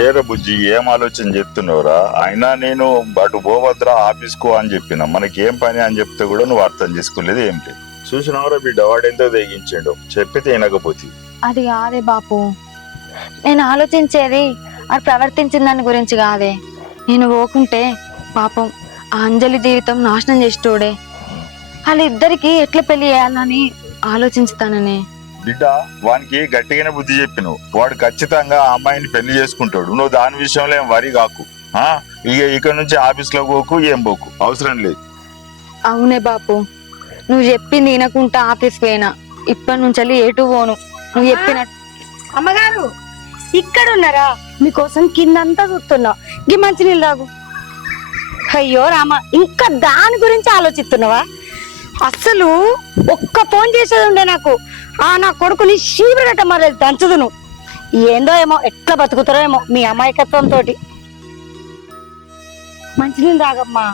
ఏర బుజ్జి ఏం ఆలోచన చెప్తున్నావురా? అయినా నేను అటు పోవద్రా ఆఫీస్కు అని చెప్పిన, మనకేం పని అని చెప్తే కూడా నువ్వు అర్థం చేసుకోలేదు. ఏం లేదు. చూసినవరా బిడ్డ వాడెంతో తెగించాడు, చెప్పితే వినకపోతే. అది కాదే బాపు, నేను ఆలోచించేది అది ప్రవర్తించిన దాని గురించి కాదే. నేను పోకుంటే పాపం ఆ అంజలి జీవితం నాశనం చేసేటోడే. వాళ్ళిద్దరికి ఎట్లా పెళ్లి చేయాలని ఆలోచించుతాననే. బిడ్డ వానికి గట్టిగానే బుద్ధి చెప్పినావు, వాడు ఖచ్చితంగా ఆ అమ్మాయిని పెళ్లి చేసుకుంటాడు. నువ్వు దాని విషయంలో ఏం వరి కాకు. ఇక నుంచి ఆఫీస్ లో పోకు, ఏం పోకు, అవసరం లేదు. అవునే బాపు, నువ్వు చెప్పింది వినకుంటా ఆఫీస్ పోయినా. ఇప్పటి నుంచి ఎటు పోను నువ్వు చెప్పినట్టు. అమ్మగారు ఇక్కడ ఉన్నారా? మీకోసం కిందంతా చూస్తున్నా. గి మంచి నీళ్ళు తాగు. అయ్యో రామ, ఇంకా దాని గురించి ఆలోచిస్తున్నావా? అసలు ఒక్క ఫోన్ చేసేది ఉండే నాకు. నా కొడుకుని శీవ్రగట్ట మరి దంచదును. ఏందో ఏమో, ఎట్లా బతుకుతారో ఏమో మీ అమాయకత్వంతో. మంచినీళ్ళు తాగమ్మా.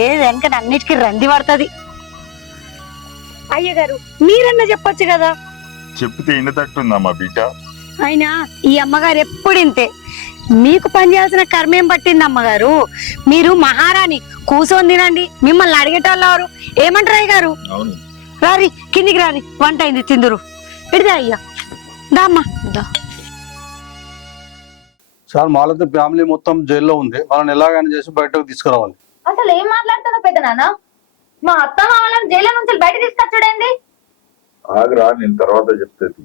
ఏదెనక అన్నిటికీ రంది పడుతుంది. అయ్యగారు మీరన్నా చెప్పొచ్చు కదా. చెప్తే వినతట్టుందమ్మా బిడ్డ. అయినా ఈ అమ్మగారు ఎప్పుడు ఇంతే. మీకు పని చేయాల్సిన కర్మేం పట్టింది అమ్మగారు? మీరు మహారాణి, కూర్చొని తినండి. మిమ్మల్ని అడిగేటోళ్ళు ఎవరు? ఏమంటారు అయ్యగారు? రారి కిందికి రారి, వంట అయింది, తిందురు. ఇడిదా అయ్యా, దామ్మా దా. సార్ మాలతి ఫ్యామిలీ మొత్తం జైల్లో ఉంది, వాళ్ళని ఎలాగైనా చేసి బయటకు తీసుకురావాలి. అసలు ఏం మాట్లాడుతున్నావు పెద్ద నాన్న? మా అత్త మామలను జైలు నుంచి బయట తీసుకొచ్చాడేంది? ఆగరా, నేను తర్వాత చెప్తాది,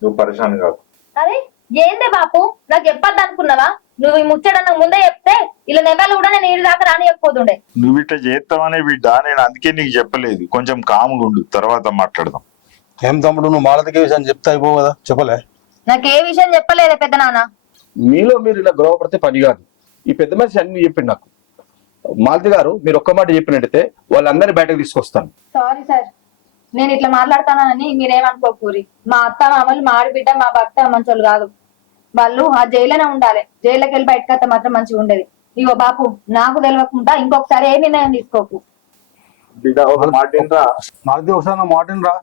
నువ్వు పరిశాన్ కాకు. అరే ఏందే బాపు, నాకు చెప్పద్దు అనుకున్నావా? నువ్వు ఈ ముచ్చడన్న ముందే చెప్తే ఇలా నెవలు కూడా నేను ఈడు దాకా రానియకపోతుండే. నువ్వు ఇట్లా చేస్తావనే బిడ్డ, నేను అందుకే నీకు చెప్పలేదు. కొంచెం కాముగా ఉండు, తర్వాత మాట్లాడదాం. ఏం తమ్ముడు, నువ్వు మాలతికి విషయం చెప్తే అయిపో కదా, చెప్పలే? నాకు ఏ విషయం చెప్పలేదే పెద్ద నాన్న. మీలో మీరు ఇలా గొడవపడితే పని కాదు. ఈ పెద్ద మనిషి అన్ని చెప్పింది నాకు. మాలతి గారు, మీరు ఒక్క మాట చెప్పినట్టయితే వాళ్ళందరినీ బయటకు తీసుకొస్తాను. సారీ సార్, నేను ఇట్లా మాట్లాడతానని మీరేమనుకోకూరి. మా అత్త మామలు మా ఆడబిడ్డ మా భర్త మంచోళ్ళు కాదు. వాళ్ళు ఆ జైల్లోనే ఉండాలి. జైల్లోకి వెళ్ళి బయటకు వస్తే మాత్రం మంచిగా ఉండేది. ఇగో బాపు, నాకు తెలియకుండా ఇంకొకసారి ఏ నిర్ణయం తీసుకోకు. మాలతి ఒకసారి నా మాటని రా.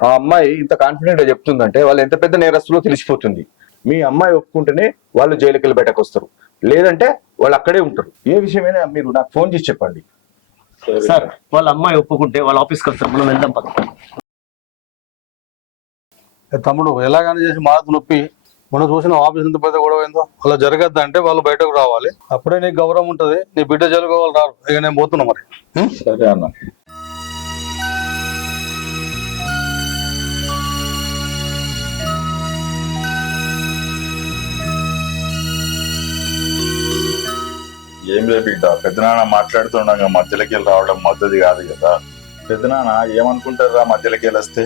ఆ అమ్మాయి ఇంత కాన్ఫిడెంట్ గా చెప్తుందంటే వాళ్ళు ఎంత పెద్ద నేరస్తులో తెలిసిపోతుంది. మీ అమ్మాయి ఒప్పుకుంటేనే వాళ్ళు జైలుకి వెళ్ళి బయటకు వస్తారు, లేదంటే వాళ్ళు అక్కడే ఉంటారు. ఏ విషయమైనా మీరు నాకు ఫోన్ చేసి చెప్పండి. సార్, వాళ్ళ అమ్మాయి ఒప్పుకుంటే వాళ్ళ ఆఫీస్కి వస్తారు, మనం వెళ్దాం పద. తమ్ముడు ఎలాగైనా చేసి మాలతి నొప్పి, మనం చూసిన ఆఫీస్ ఎంత పెద్ద గొడవ అయిందో అలా జరగద్దు అంటే వాళ్ళు బయటకు రావాలి. అప్పుడే నీకు గౌరవం ఉంటది. నీ బిడ్డ జైలుకు వాళ్ళు రారు. ఇక నేను పోతున్నా మరి. సరే అన్న. ఏం లేదు బిడ్డ, పెద్దనాన్న మాట్లాడుతుండగా మధ్యలోకి వెళ్ళి రావడం మద్దతు కాదు కదా. పెద్దనాన్న ఏమనుకుంటారా మధ్యలోకి వెళ్ళొస్తే?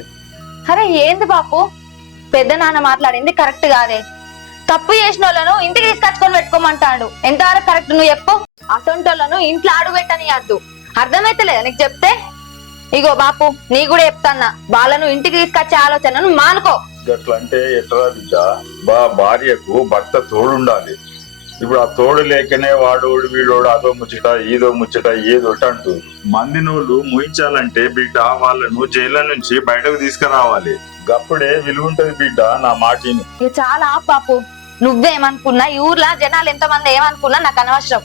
అరే ఏంది బాపు, పెద్ద నాన్న మాట్లాడింది కరెక్ట్ కాదే. తప్పు చేసిన వాళ్ళను ఇంటికి తీసుకొచ్చుకొని పెట్టుకోమంటాడు. ఎంతవరకు కరెక్ట్ నువ్వు చెప్పు? అసొంటోళ్ళను ఇంట్లో అడుగు పెట్టనియద్దు. అర్థమైతలేదా నీకు చెప్తే? ఇగో బాపు, నీ కూడా చెప్తాన్నా, వాళ్ళను ఇంటికి తీసుకొచ్చే ఆలోచనను మానుకో. గట్లంటే ఎట్లా బిడ్డ? భార్యకు భర్త తోడుండాలి. ఇప్పుడు ఆ తోడు లేకనే వాడోడు వీడోడు అదో ముచ్చట ఈదో ముచ్చట ఏదోట అంటూ మంది నోళ్ళు ముయించాలంటే బిడ్డ వాళ్ళను జైల్లో నుంచి బయటకు తీసుకురావాలి. గప్పుడే విలువ ఉంటది బిడ్డ, నా మాటిని. ఇక చాలా బాపు, నువ్వేమనుకున్నా ఈ ఊర్లో జనాలు ఎంతమంది ఏమనుకున్నా నాకు అనవసరం.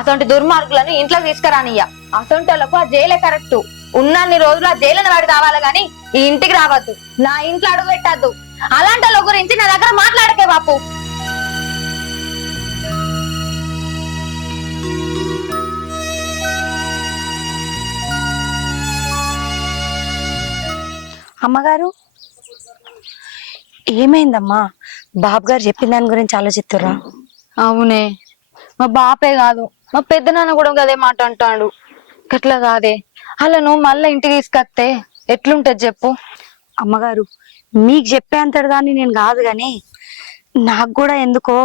అసొంటి దుర్మార్గులను ఇంట్లో తీసుకురానియ్యా. అసొంటోళ్లకు ఆ జైలే కరెక్ట్. ఉన్నన్ని రోజులు ఆ జైలుని వాడి కావాలి గాని ఈ ఇంటికి రావద్దు, నా ఇంట్లో అడుగు పెట్టద్దు. అలాంటి వాళ్ళ గురించి నా దగ్గర మాట్లాడకే బాపు. అమ్మగారు ఏమైందమ్మా? బాబు గారు చెప్పిన దాని గురించి ఆలోచిస్తురా? అవునే, మా బాపే కాదు మా పెద్ద నాన్న కూడా అదే మాట అంటాడు. గట్లా కాదే, వాళ్ళను మళ్ళా ఇంటికి తీసుకొస్తే ఎట్లుంటది చెప్పు? అమ్మగారు మీకు చెప్పేంతటి దాన్ని నేను కాదు గాని, నాకు కూడా ఎందుకో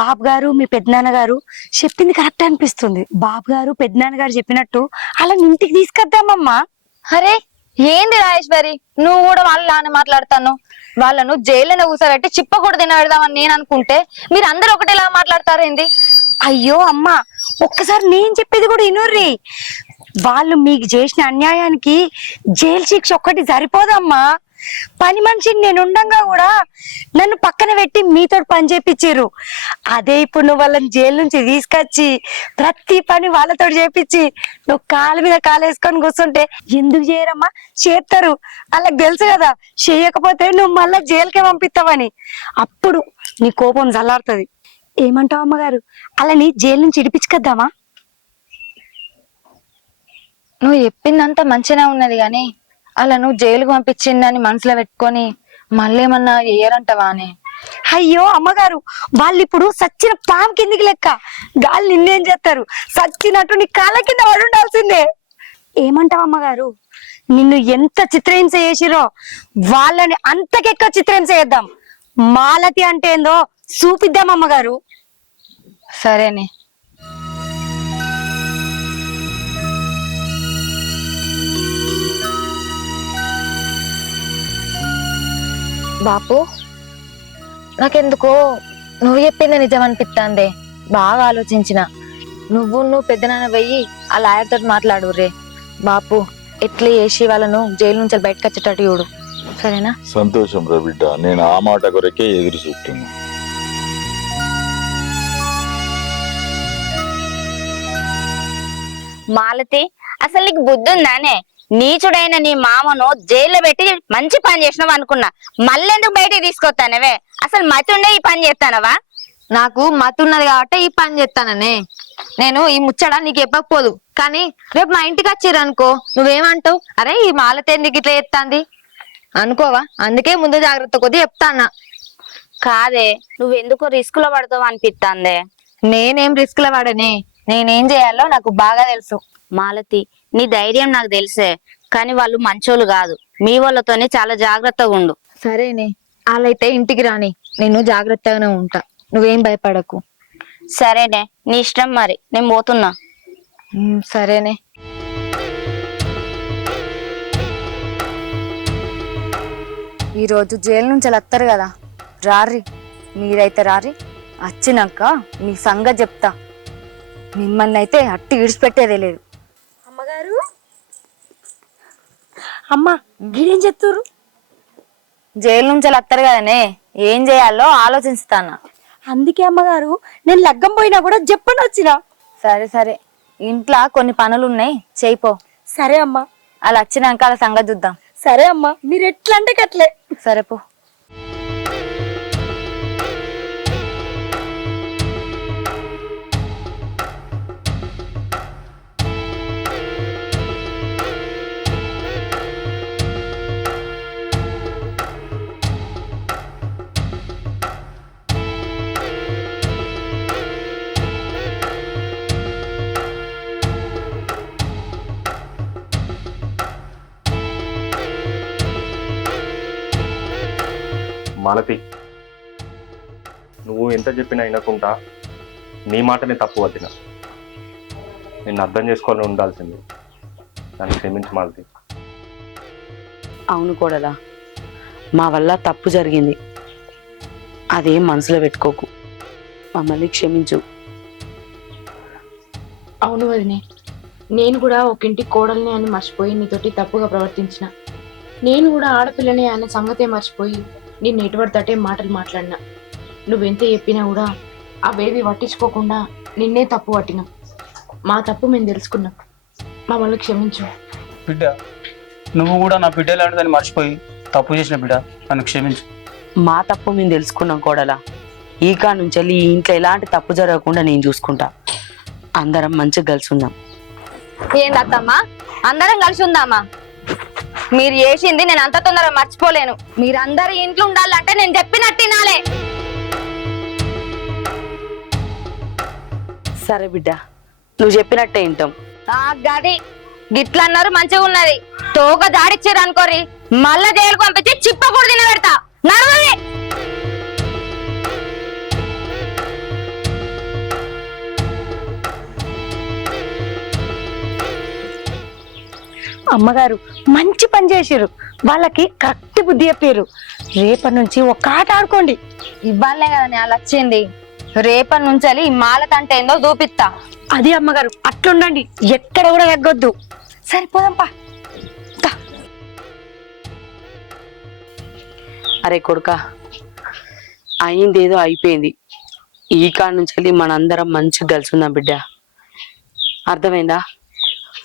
బాబు గారు మీ పెద్దనాన్న గారు చెప్పింది కరెక్ట్ అనిపిస్తుంది. బాబు గారు పెద్దనాన్న గారు చెప్పినట్టు అలా ఇంటికి తీసుకొద్దామమ్మా. అరే ఏంది రాజేశ్వరి, నువ్వు కూడా వాళ్ళని మాట్లాడతాను. వాళ్ళను జైలులో కూర్చోబెట్టి చిప్ప కూడా తినబెడదామని నేను అనుకుంటే మీరు అందరు ఒకటేలా మాట్లాడతారేంది? అయ్యో అమ్మా, ఒక్కసారి నేను చెప్పేది కూడా వినుర్రి. వాళ్ళు మీకు చేసిన అన్యాయానికి జైలు శిక్ష ఒక్కటి సరిపోదమ్మా. పని మనిషిని నేను ఉండంగా కూడా నన్ను పక్కన పెట్టి మీతో పని చేపించారు. అదే ఇప్పుడు నువ్వు వాళ్ళని జైలు నుంచి తీసుకొచ్చి ప్రతి పని వాళ్ళతో చేపించి నువ్వు కాలు మీద కాలు వేసుకొని కూర్చుంటే ఎందుకు చేయరమ్మా? చేస్తారు, వాళ్ళకి తెలుసు కదా చేయకపోతే నువ్వు మళ్ళా జైలుకే పంపిస్తావని. అప్పుడు నీ కోపం చల్లారుతుంది. ఏమంటావు అమ్మగారు, అలాని జైలు నుంచి ఇడిపించుకొద్దామా? నువ్వు చెప్పిందంతా మంచిగా ఉన్నది గాని అలా నువ్వు జైలుకు పంపించిందని మనసులో పెట్టుకొని మళ్ళీ ఏమన్నా చెయ్యరంటవా అని. అయ్యో అమ్మగారు, వాళ్ళు ఇప్పుడు సచ్చిన పాము కిందికి లెక్క. గాలి నిన్నేం చేస్తారు? సచ్చినట్టు నీ కాళ్ళ కింద పడి ఉండాల్సిందే. ఏమంటావు అమ్మగారు, నిన్ను ఎంత చిత్రహింస చేసిరో వాళ్ళని అంతకెక్క చిత్రహింస చేద్దాం. మాలతి అంటే ఏందో చూపిద్దాం అమ్మగారు. సరేనే. బాపు, నాకెందుకో నువ్వు చెప్పింది నిజం అనిపిస్తాందే. బాగా ఆలోచించిన. నువ్వు పెద్దనాన్న పోయి ఆ లాయర్ తోటి మాట్లాడుర్రే. బాపు ఎట్లా చేసి వాళ్ళను జైలు నుంచి బయటకు వచ్చేటట్టు చూడు, సరేనా? సంతోషం రా బిడ్డ, నేను ఆ మాట కొరకే ఎదురు చూస్తున్నా. మాలతి, అసలు నీకు బుద్ధి ఉందానే? నీచుడైన నీ మామను జైల్లో పెట్టి మంచి పని చేసినావు అనుకున్నా, మళ్ళెందుకు బయటికి తీసుకొస్తానవే? అసలు మతి ఉండే ఈ పని చేస్తానవా? నాకు మతి ఉన్నది కాబట్టి ఈ పని చేస్తాననే. నేను ఈ ముచ్చట నీకు చెప్పకపోదు, కానీ రేపు మా ఇంటికి వచ్చిర్రనుకో నువ్వేమంటావు? అరే ఈ మాలతి ఎందుకు ఇట్లా చేస్తాంది అనుకోవా? అందుకే ముందు జాగ్రత్త కొద్ది చెప్తాన్నా. కాదే, నువ్వెందుకు రిస్క్ లో పడతావు అనిపిస్తాందే. నేనేం రిస్క్ లో పడనే, నేనేం చేయాలో నాకు బాగా తెలుసు. మాలతి, నీ ధైర్యం నాకు తెలిసే, కానీ వాళ్ళు మంచోళ్ళు కాదు. మీ వాళ్ళతోనే చాలా జాగ్రత్తగా ఉండు. సరేనే, వాళ్ళైతే ఇంటికి రాని, నేను జాగ్రత్తగానే ఉంటా, నువ్వేం భయపడకు. సరేనే, నీ ఇష్టం, మరి నేను పోతున్నా. సరేనే. ఈరోజు జైలు నుంచి వస్తారు కదా, రారి, మీరైతే రారి. వచ్చినాక మీ సంగతి చెప్తా. మిమ్మల్ని అయితే అట్టి ఇడిచిపెట్టేదే లేదు. అమ్మగారు, అమ్మ గిడేం చెప్తారు? జైలు నుంచి వస్తారు కదనే, ఏం చేయాలో ఆలోచిస్తాను. అందుకే అమ్మగారు నేను లగ్గం పోయినా కూడా చెప్పని వచ్చిన. సరే సరే, ఇంట్లో కొన్ని పనులు ఉన్నాయి, చేయిపో. సరే అమ్మా. అలా వచ్చినాక అలా సంగతి చూద్దాం. సరే అమ్మా, మీరు ఎట్లా అంటే కట్లే. సరే పో. మాలతి, నువ్వు ఎంత చెప్పినా వినకుండా నీ మాటనే తప్పు వద్దిన. నిన్ను అర్థం చేసుకోవాలని ఉండాల్సింది. నన్ను క్షమించు మాలతి. అవును కోడలా, మా వల్ల తప్పు జరిగింది, అదేం మనసులో పెట్టుకోకు, మమ్మల్ని క్షమించు. అవును వదినే, నేను కూడా ఒకింటి కోడల్ని అని మర్చిపోయి నీతోటి తప్పుగా ప్రవర్తించిన. నేను కూడా ఆడపిల్లని అనే సంగతే మర్చిపోయి నేను ఎటువడితటే మాటలు మాట్లాడినా. నువ్వెంత చెప్పినా కూడా అవేవి పట్టించుకోకుండా నిన్నే తప్పు పట్టినాం. మా తప్పు మేము తెలుసుకున్నాం, మమ్మల్ని క్షమించు. బిడ్డ, నువ్వు కూడా నా బిడ్డ లాంటిదని మర్చిపోయి తప్పు చేసిన బిడ్డ, నన్ను క్షమించు. మా తప్పు మేము తెలుసుకున్నాం కోడలా. ఈ కాడ నుంచి వెళ్ళి ఈ ఇంట్లో ఎలాంటి తప్పు జరగకుండా నేను చూసుకుంటా. అందరం మంచిగా కలిసి ఉందాం. ఏందత్తమ్మా, అందరం కలిసి ఉందామా? మీరు చేసింది నేను అంత తొందరగా మర్చిపోలేను. మీరందరూ ఇంట్లో ఉండాలంటే నేను చెప్పినట్టు వినాలే. సరే బిడ్డ, నువ్వు చెప్పినట్టే వింటాం. గది గిట్ల అన్నారు, మంచిగా ఉన్నది. తోక జాడిచ్చారు అనుకోరి, మళ్ళా జైలుకు పంపించి చిప్ప కూడా తినబెడతా. నడవది. అమ్మగారు మంచి పని చేసిరు, వాళ్ళకి కరెక్ట్ బుద్ధి చెప్పారు. రేపటి నుంచి ఒక ఆట ఆడుకోండి. ఇవ్వాలే కదా నేను వచ్చింది. రేపటి నుంచి ఈ మాలత అంటే ఏందో చూపిస్తా. అది అమ్మగారు అట్లుండండి, ఎక్కడ కూడా తగ్గొద్దు. సరిపోదంపా. అరే కొడుక, అయిందేదో అయిపోయింది. ఈ కాడ నుంచి వెళ్ళి మనందరం మంచిగా కలిసి ఉందాం బిడ్డ. అర్థమైందా?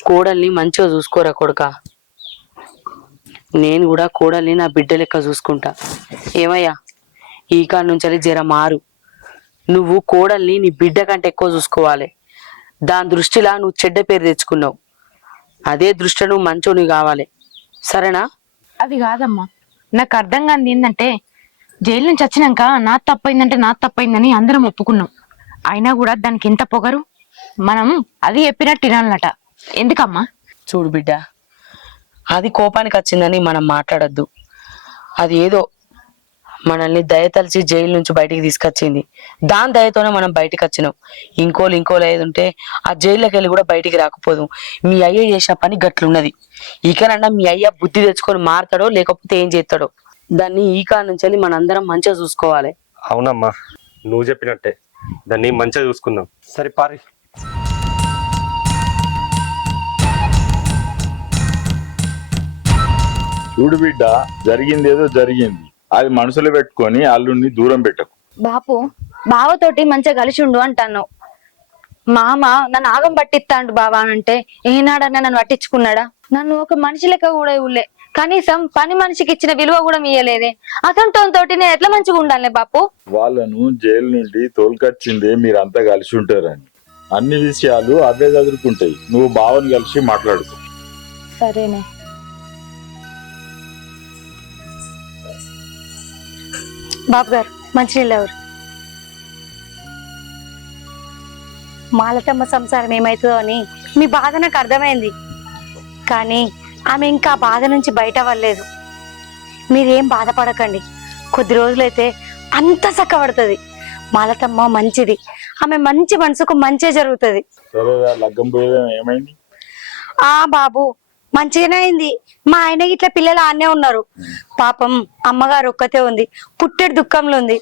కోడల్ని మంచిగా చూసుకోరా కొడుక. నేను కూడా కోడల్ని నా బిడ్డ లెక్క చూసుకుంటా. ఏమయ్యా, ఈ కాడ నుంచి వెళ్ళి జర మారు. నువ్వు కోడల్ని నీ బిడ్డ కంటే ఎక్కువ చూసుకోవాలి. దాని దృష్టిలా నువ్వు చెడ్డ పేరు తెచ్చుకున్నావు. అదే దృష్టిలో నువ్వు మంచోని కావాలి. సరేనా? అది కాదమ్మా, నాకు అర్థం కాని ఏంటంటే జైలు నుంచి వచ్చినాక నా తప్పైందంటే నా తప్పైందని అందరం ఒప్పుకున్నాం. అయినా కూడా దానికి ఎంత పొగరు. మనం అది చెప్పినట్టు వినాలట. ఎందుకమ్మా? చూడు బిడ్డ, అది కోపానికి వచ్చిందని మనం మాట్లాడొద్దు. అది ఏదో మనల్ని దయతలిచి జైలు నుంచి బయటికి తీసుకొచ్చింది. దాని దయతోనే మనం బయటికి వచ్చినాం. ఇంకోలు ఏది ఉంటే ఆ జైల్లోకి వెళ్ళి కూడా బయటికి రాకపోదు. మీ అయ్య చేసిన పని గట్లున్నది. ఇకనన్నా మీ అయ్య బుద్ధి తెచ్చుకొని మారతాడో లేకపోతే ఏం చేస్తాడో. దాన్ని ఈ కాడ నుంచి వెళ్ళి మనందరం మంచిగా చూసుకోవాలి. అవునమ్మా, నువ్వు చెప్పినట్టే. దాన్ని మంచిగా చూసుకుందాం. సరే పారి. చూడు బిడ్డ, జరిగిందేదో జరిగింది. అది మనసులో పెట్టుకొని అల్లుడిని దూరం పెట్టకు. బాపు, బావతోటి మంచిగా కలిసి ఉండు అంటాను. మామ నన్ను ఆగం పట్టిస్తాండు బావా అంటే ఏనాడన్నా నన్ను పట్టించుకున్నాడా? నన్ను ఒక మనిషి లెక్క కూడా ఇవ్వలే. కనీసం పని మనిషికి ఇచ్చిన విలువ కూడా ఇయ్యలేదే. అతనితోటి నేను ఎట్లా మంచిగా ఉండాలి బాపు? వాళ్ళను జైలు నుండి తోలుకొచ్చిందే మీరంతా కలిసి ఉంటారని. అన్ని విషయాలు అవే చదువుకుంటాయి. నువ్వు బావని కలిసి మాట్లాడుకో. సరేనే. బాబు గారు, మంచినీళ్ళు ఎవరు? మాలతమ్మ సంసారం ఏమవుతుందో అని మీ బాధ నాకు అర్థమైంది. కానీ ఆమె ఇంకా బాధ నుంచి బయట పడలేదు. మీరేం బాధపడకండి. కొద్ది రోజులైతే అంత చక్కబడుతుంది. మాలతమ్మ మంచిది. ఆమె మంచి మనసుకు మంచి జరుగుతుంది. సరేరా, లగ్గం పోయేది ఏమైంది? బాబు, మంచిగానే అయింది. మా ఆయన ఇట్లా పిల్లలు ఆనే ఉన్నారు. పాపం అమ్మగారు ఒక్కతే ఉంది. పుట్టెడు దుఃఖంలో ఉంది.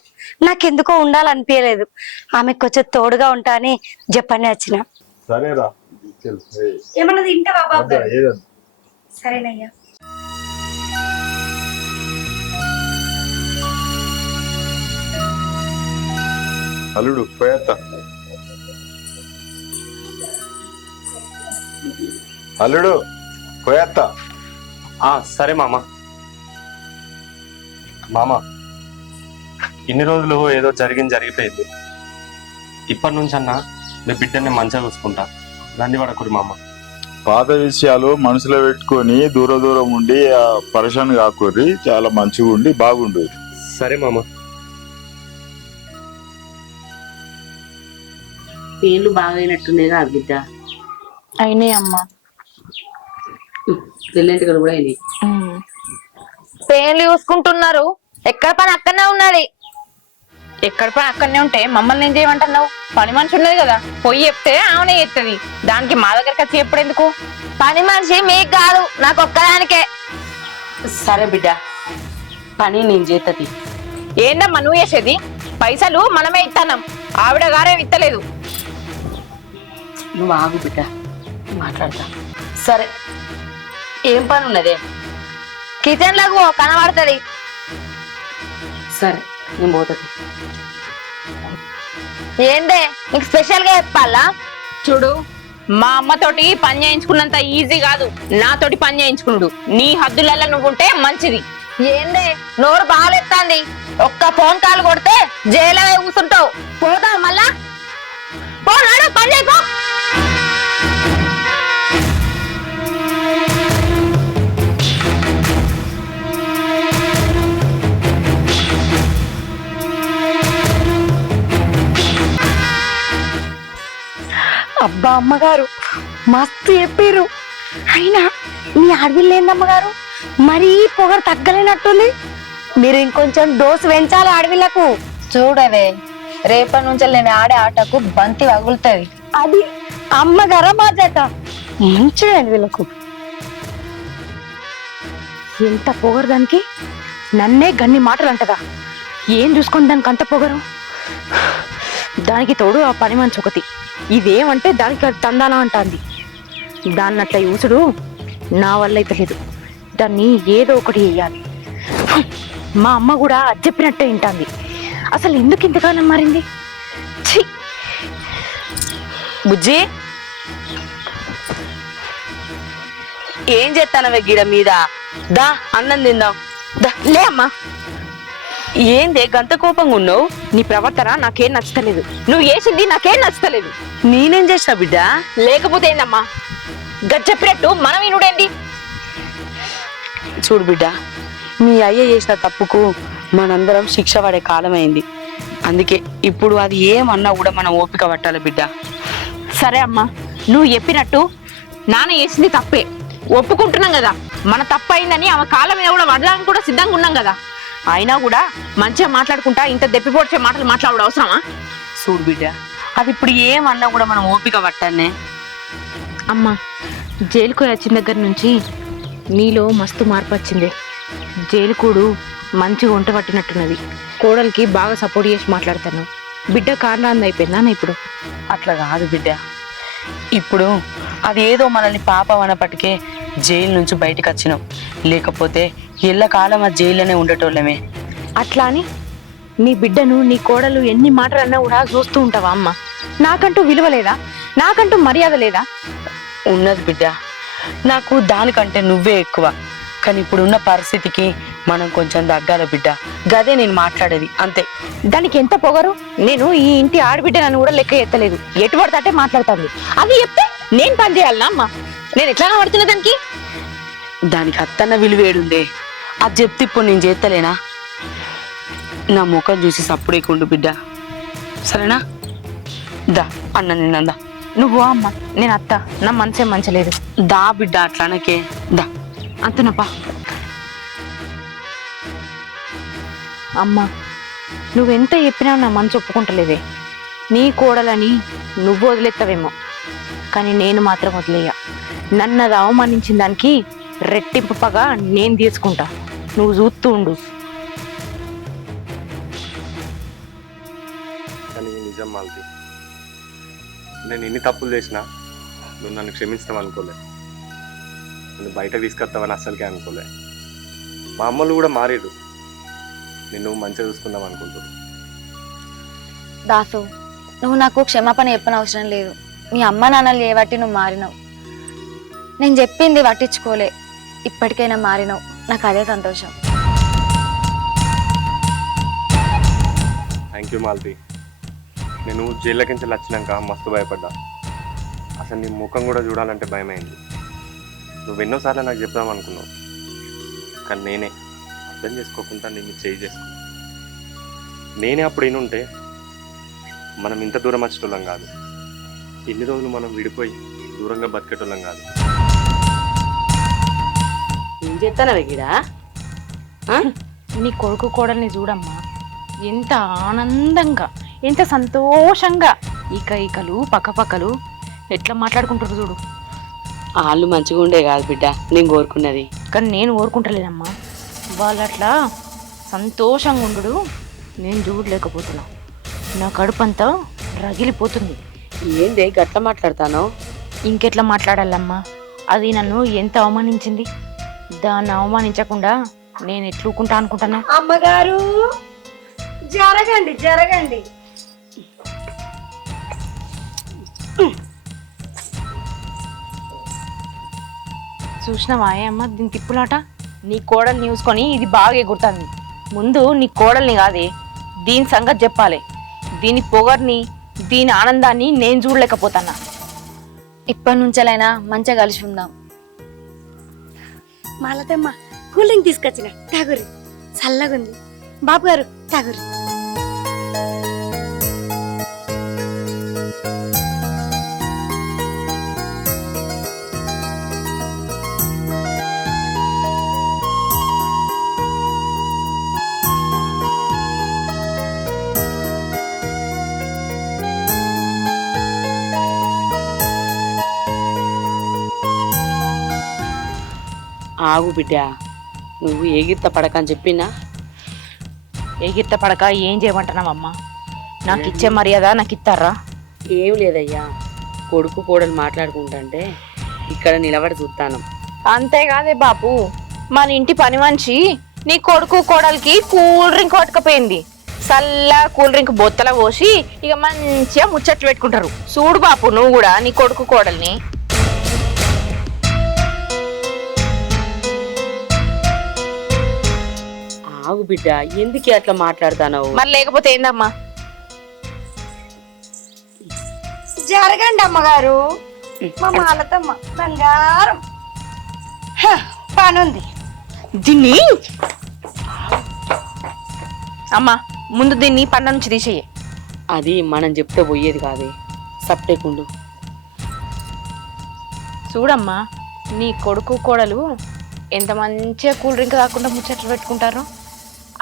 నాకెందుకో ఉండాలనిపించలేదు. ఆమెకు కొంచెం తోడుగా ఉంటా అని చెప్పని వచ్చిన. సరేరా, ఏమన్నా తింటావా బాబు గారు? సరేనయ్యా. అల్లుడు పోయేత్తా. అల్లుడు పోయేత్తా. సరే మామ. మామ, ఇన్ని రోజులు ఏదో జరిగిపోయింది. ఇప్పటి నుంచి అన్నా మీ బిడ్డని మంచిగా చూసుకుంటా. రండి పడకూరి మామ. పాత విషయాలు మనసులో పెట్టుకొని దూరం ఉండి పరేషాన్ కాకూరి. చాలా మంచిగా ఉండి బాగుండు. సరే మామ. పేర్లు బాగైనట్టున్నాయి కదా బిడ్డ? అయినాయి అమ్మా. పెళ్ళంటికలు కూడా అయినాయి. పేర్లు చూసుకుంటున్నారు. ఎక్కడ పని అక్కడనే ఉన్నది. ఎక్కడ పని అక్కడనే ఉంటే మమ్మల్ని ఏం చేయమంటున్నావు? పని మనిషి ఉన్నది కదా, పొయ్యి చెప్తే ఆమెనే చెప్తుంది. దానికి మా దగ్గరికి వచ్చి ఎప్పుడు ఎందుకు? పని మనిషి మీకు కాదు, నాకు ఒక్కదానికే. సరే బిడ్డ, పని నేను చేతది. ఏందమ్మా నువ్వు చేసేది? పైసలు మనమే ఇస్తున్నాం, ఆవిడ గారే ఇత్తలేదు. నువ్వు ఆగు బిడ్డ, మాట్లాడతా. సరే, ఏం పని ఉన్నదే? కిచెన్ లకు కనబడుతుంది. సరే, నేను పోతుంది. ఏందే నీకు స్పెషల్ గా చెప్పాలా? చూడు, మా అమ్మతోటి పని చేయించుకున్నంత ఈజీ కాదు నాతోటి పని చేయించుకున్నాడు. నీ హద్దులలో నువ్వుంటే మంచిది. ఏందే నోరు బాగాలెత్తాంది. ఒక్క ఫోన్ కాల్ కొడితే జైల్లో కూర్చుంటావు. పోతావు మళ్ళా? పోనాడు, పని చేయకో. అబ్బా అమ్మగారు, మస్తు చెప్పారు. అయినా మీ ఆడవిల్లు ఏందమ్మగారు, మరీ పొగరు తగ్గలేనట్టుంది. మీరు ఇంకొంచెం డోసు పెంచాలి ఆడవిళ్లకు. చూడవే, రేపటి నుంచి నేను ఆడే ఆటకు బంతి వగులుతుంది. అది అమ్మగారా బాధ్యత. మంచిగా వీళ్ళకు ఎంత పొగరు దానికి. నన్నే గన్ని మాటలు అంటదా? ఏం చూసుకొని దానికి అంత పొగరు? దానికి తోడు ఆ పని మంచి ఒకటి. ఇదేమంటే దానికి అది తందానా అంటాంది. దాన్ని అట్లా యూసుడు నా వల్ల అయితే లేదు. దాన్ని ఏదో ఒకటి చెయ్యాలి. మా అమ్మ కూడా అది చెప్పినట్టే వింటాంది. అసలు ఎందుకు ఇంతకాలం మారింది? ఛీ! బుజ్జి ఏం చేస్తానవే గిడ మీద? దా అన్నం తిందాం. దా. లే అమ్మా, ఏందే గంత కోపంగా ఉన్నావు? నీ ప్రవర్తన నాకేం నచ్చలేదు. నువ్వు చేసింది నాకేం నచ్చలేదు. నేనేం చేసిన బిడ్డ? లేకపోతే ఏందమ్మా, గది చెప్పినట్టు మనం వినుడేంది? చూడు బిడ్డ, మీ అయ్య చేసిన తప్పుకు మనందరం శిక్ష పడే కాలం అయింది. అందుకే ఇప్పుడు అది ఏమన్నా కూడా మనం ఓపిక పట్టాలి బిడ్డ. సరే అమ్మా, నువ్వు చెప్పినట్టు నాన్న చేసింది తప్పే ఒప్పుకుంటున్నాం కదా. మన తప్పు అయిందని ఆమె కాలం మీద కూడా వదలడానికి కూడా సిద్ధంగా ఉన్నాం కదా. అయినా కూడా మంచిగా మాట్లాడుకుంటా ఇంత దెప్పిపోడ్చే మాటలు మాట్లాడడం అవసరమా? చూడు బిడ్డ, అది ఇప్పుడు ఏమన్నా కూడా మనం ఓపిక పట్టానే. అమ్మా, జైలుకు వచ్చిన దగ్గర నుంచి నీలో మస్తు మార్పు వచ్చింది. జైలుకూడు మంచిగా వంట పట్టినట్టున్నది. కోడలికి బాగా సపోర్ట్ చేసి మాట్లాడతాను. బిడ్డ కారణాన్ని అయిపోయిందా ఇప్పుడు? అట్లా కాదు బిడ్డ, ఇప్పుడు అదేదో మనల్ని పాపం అన్నప్పటికే జైలు నుంచి బయటకు వచ్చినాం. లేకపోతే ఎల్లకాలం ఆ జైల్లోనే ఉండేటోళ్ళమే. అట్లా అని నీ బిడ్డను నీ కోడలు ఎన్ని మాటలు అన్నా కూడా చూస్తూ ఉంటావా అమ్మ? నాకంటూ విలువ లేదా? నాకంటూ మర్యాద లేదా? ఉన్నది బిడ్డ, నాకు దానికంటే నువ్వే ఎక్కువ. కానీ ఇప్పుడున్న పరిస్థితికి మనం కొంచెం తగ్గాల బిడ్డ. గదే నేను మాట్లాడేది, అంతే. దానికి ఎంత పొగరు! నేను ఈ ఇంటి ఆడబిడ్డనని కూడా లెక్క ఎత్తలేదు. ఎటు పడితే మాట్లాడుతుంది. అది చెప్తే నేను పని చేయాలనా అమ్మ? నేను ఎట్లా పడుతున్నా దానికి? దానికి అత్తన్న విలువేడుందే. అది చెప్తే ఇప్పుడు నేను చేస్తలేనా? నా ముఖం చూసి సప్పుడేకుండు బిడ్డ, సరేనా? దా అన్న నిన్నందా. నువ్వు అమ్మ, నేను అత్త. నా మనసే మంచలేదు. దా బిడ్డ, అట్లానకే దా. అంతనప్పా అమ్మ, నువ్వెంత చెప్పినా నా మనసు ఒప్పుకుంటలేదే. నీ కోడలని నువ్వు వదిలేస్తావేమో, కానీ నేను మాత్రం వదిలేయ. నన్ను అది అవమానించిన దానికి రెట్టింపు పగ నేను తీసుకుంటా. నువ్వు చూస్తూ ఉండు. కానీ నిజం మాల్తి, నేను ఎన్ని తప్పులు చేసినా నువ్వు నన్ను క్షమిస్తావు అనుకోలే. నన్ను బయటకు తీసుకొస్తావని అస్సలకే అనుకోలే. మా అమ్మలు కూడా మారేడు, నిన్ను మంచిగా చూసుకుందాం అనుకుంటున్నాను. దాసు, నువ్వు నాకు క్షమాపణ చెప్పని అవసరం లేదు. మీ అమ్మ నాన్నలు ఏవట్టి నువ్వు మారినావు. నేను చెప్పింది పట్టించుకోలే. ఇప్పటికైనా మారినావు, నాకు అదే సంతోషం. Thank you Malti. నేను జైల్లోకించి వచ్చినాక మస్తు భయపడ్డా. అసలు నీ ముఖం కూడా చూడాలంటే భయమైంది. నువ్వు ఎన్నోసార్లు నాకు చెప్దాం అనుకున్నావు, కానీ నేనే అర్థం చేసుకోకుండా నేను చేయి చేసుకున్నా. నేనే అప్పుడు ఏనుంటే మనం ఇంత దూరం వచ్చేటోళ్ళం కాదు. ఎన్ని రోజులు మనం విడిపోయి దూరంగా బతికేటోళ్ళం కాదు. ఏం చేస్తానవే గిడా? నీ కొడుకు కోడల్ని చూడమ్మా, ఎంత ఆనందంగా, ఎంత సంతోషంగా ఈకలు పక్కపక్కలు ఎట్లా మాట్లాడుకుంటారు చూడు. వాళ్ళు మంచిగా ఉండే కాదు బిడ్డ నేను కోరుకున్నది. కానీ నేను కోరుకుంటలేనమ్మా. వాళ్ళు అట్లా సంతోషంగా ఉండు నేను చూడలేకపోతున్నా. నా కడుపు అంతా రగిలిపోతుంది. ఏందే గట్ల మాట్లాడతాను? ఇంకెట్లా మాట్లాడాలమ్మా? అది నన్ను ఎంత అవమానించింది. దాన్ని అవమానించకుండా నేను ఎట్లుకుంటా అనుకుంటానా? అమ్మగారు జరగండి జరగండి. చూసినావా అమ్మ దీని తిప్పులాట? నీ కోడల్ని చూసుకొని ఇది బాగా ఎగురుతుంది. ముందు నీ కోడల్ని కాదే, దీని సంగతి చెప్పాలి. దీని పొగర్ని, దీని ఆనందాన్ని నేను చూడలేకపోతానా. ఇప్పటి నుంచెలైనా మంచిగా కలిసి ఉందాం. మాలతమ్మ కూల్ డ్రింక్ తీసుకొచ్చిన, తాగురి. చల్లగుంది. బాబు గారు తాగురి. ఆగు బిడ్డ, నువ్వు ఏగిత్త పడకని చెప్పినా ఎగిర్త పడక ఏం చేయమంటున్నావమ్మా? నాకు ఇచ్చే మర్యాద నాకు ఇస్తారా? ఏం లేదయ్యా, కొడుకు కోడలు మాట్లాడుకుంటుంటే ఇక్కడ నిలబడి చూస్తాను. అంతేకాదే బాపు, మన ఇంటి పని మనిషి నీ కొడుకు కోడలికి కూల్ డ్రింక్ పట్టుకపోయింది. చల్ల కూల్ డ్రింక్ బొత్తల పోసి ఇక మంచిగా ముచ్చట్లు పెట్టుకుంటారు. చూడు బాపు నువ్వు కూడా నీ కొడుకు కోడల్ని. ఆగు బిడ్డ, ఎందుకే అట్లా మాట్లాడతానవు? మరి లేకపోతే ఏందమ్మా? జరగండి అమ్మగారు. మా మాలతమ్మ బంగారం. పనుంది. దీన్ని అమ్మా ముందు దీన్ని పండ నుంచి తీసేయి. అది మనం చెప్తే పోయేది కాదే, సప్టేకుండు. చూడమ్మా నీ కొడుకు కోడలు ఎంత మంచిగా కూల్ డ్రింక్ తాకుండా ముచ్చట్లు పెట్టుకుంటారో.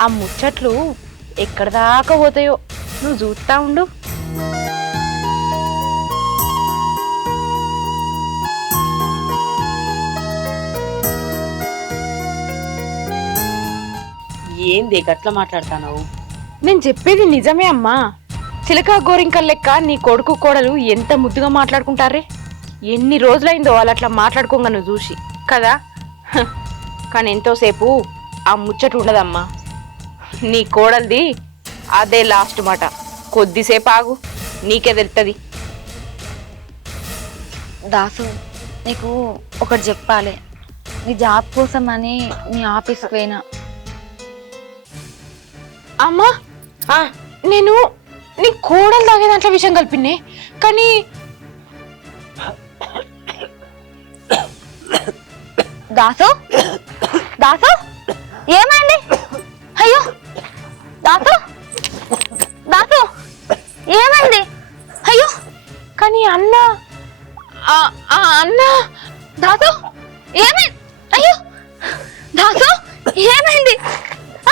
ఆ ముచ్చట్లు ఎక్కడ దాకా పోతాయో నువ్వు చూస్తా ఉండు. ఏంది గట్లా మాట్లాడతానవు? నేను చెప్పేది నిజమే అమ్మా. చిలక గోరింకల్ లెక్క నీ కొడుకు కోడలు ఎంత ముద్దుగా మాట్లాడుకుంటారే. ఎన్ని రోజులైందో వాళ్ళు అట్లా మాట్లాడుకోగా నువ్వు చూసి కదా. హ, కానీ ఎంతోసేపు ఆ ముచ్చట ఉండదమ్మా. నీ కోడలిది అదే లాస్ట్ మాట. కొద్దిసేపు ఆగు, నీకే తెలుస్తుంది. దాసు నీకు ఒకటి చెప్పాలి. నీ జాబ్ కోసం అని నీ ఆఫీస్కి పోయినా. అమ్మా నేను నీ కోడలు తాగే దాంట్లో విషయం కలిపినే, కానీ దాసు దాసు ఏమైంది? అయ్యో దాసు దాసు ఏమైంది? అయ్యో కానీ అన్న అన్న దాసు ఏమైంది? అయ్యో దాసు ఏమైంది?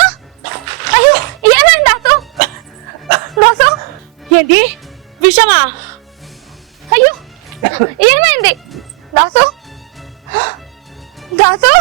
ఆ? అయ్యో ఏమైంది దాసు? దాసు ఏంటి విషమా? అయ్యో ఏమైంది దాసు? దాసు